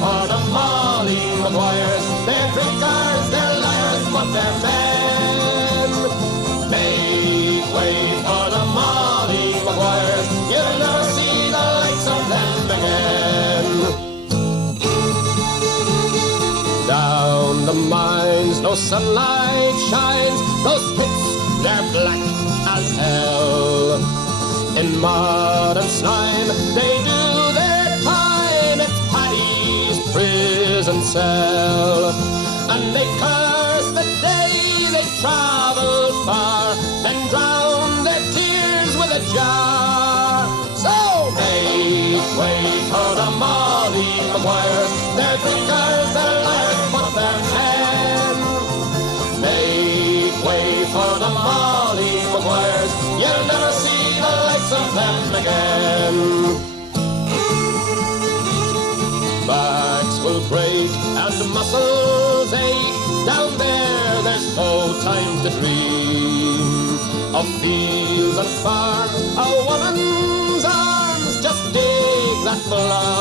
for the Molly Maguires. They're drinkers, they're liars, but they're men. Make way for the Molly Maguires. You'll never see the likes of them again. Down the mines, no sunlight shines. Those pits, they're black as hell. In mud and slime, they do their time. It's Paddy's prison cell. And they curse the day they travel far, then drown their tears with a jar. So make way for the Molly Maguires. They're drinkers, they're liars, but they're men. Make way for the Molly Maguires. You'll never see the likes of them again. Backs will break and muscles ache. Down there, there's no time to dream of fields and farms. A woman's arms just dig that blood.